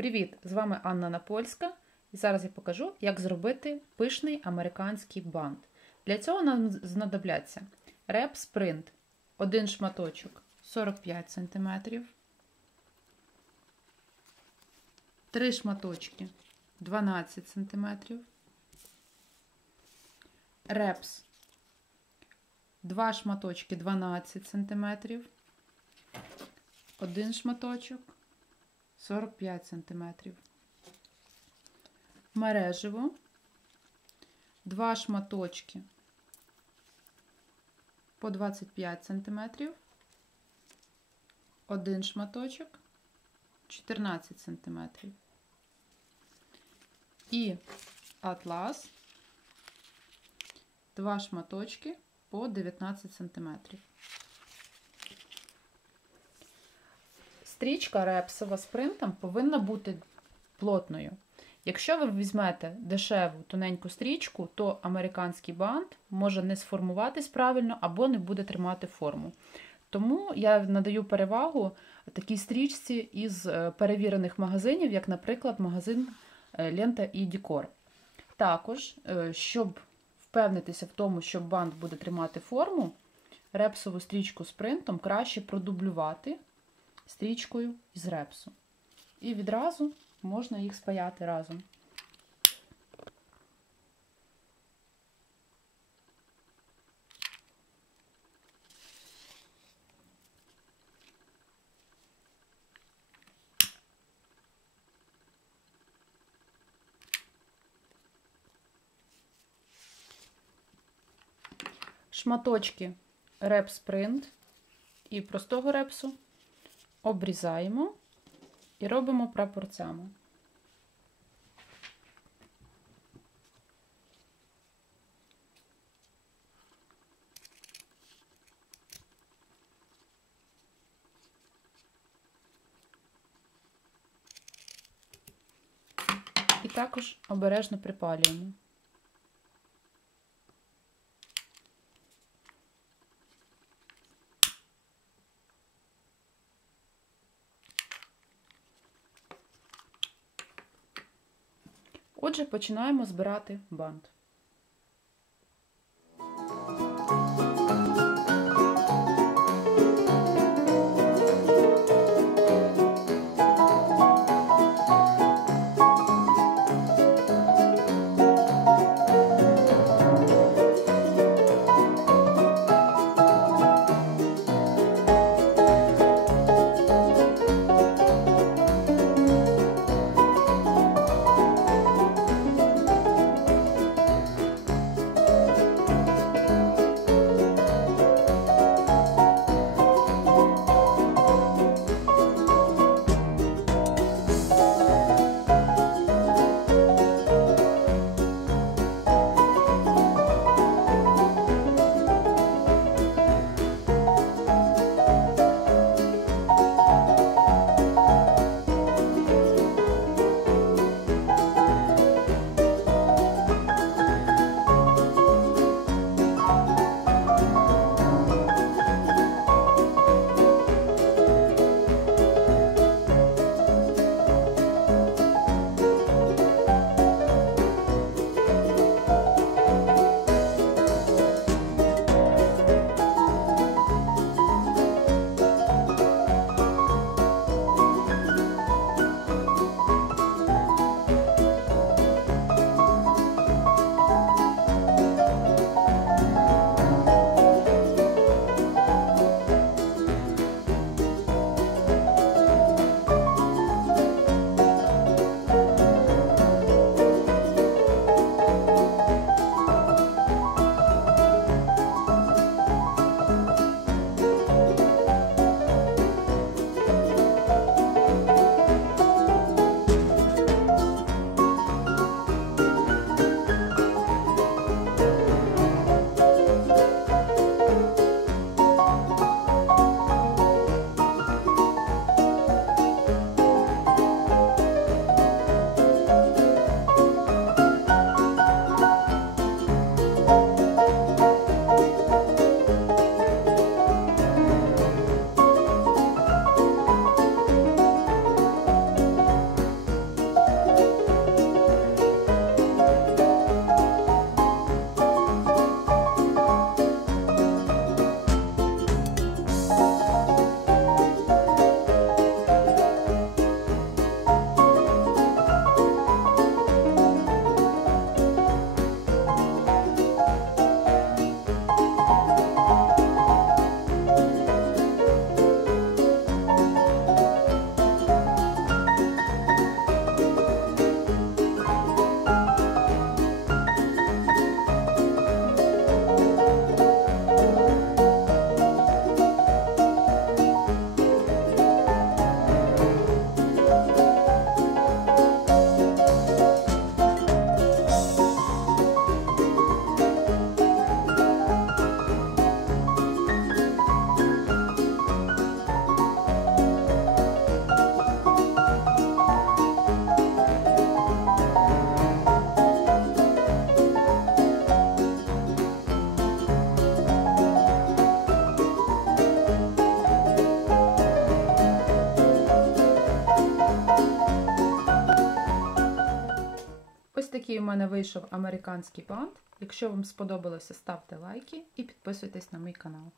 Привіт! З вами Анна Напольська, і зараз я покажу, як зробити пишний американський бант. Для цього нам знадобляться реп спринт, один шматочок 45 см, три шматочки 12 см, репс, два шматочки 12 см, один шматочок 45 см. Мереживо, два шматочки по 25 см, один шматочок 14 см. І атлас, два шматочки по 19 см. Стрічка репсова з принтом повинна бути плотною. Якщо ви візьмете дешеву тоненьку стрічку, то американський бант може не сформуватись правильно або не буде тримати форму. Тому я надаю перевагу такій стрічці із е, перевірених магазинів, як, наприклад, магазин е, Лента і Дікор. Також, е, щоб впевнитися в тому, що бант буде тримати форму, репсову стрічку з принтом краще продублювати стрічкою із репсу. І відразу можна їх спаяти разом. Шматочки репс-принт і простого репсу обрізаємо і робимо прапорцями. І також обережно припалюємо. Отже, починаємо збирати бант. Мене вийшов американський бант. Якщо вам сподобалося, ставте лайки і підписуйтесь на мій канал.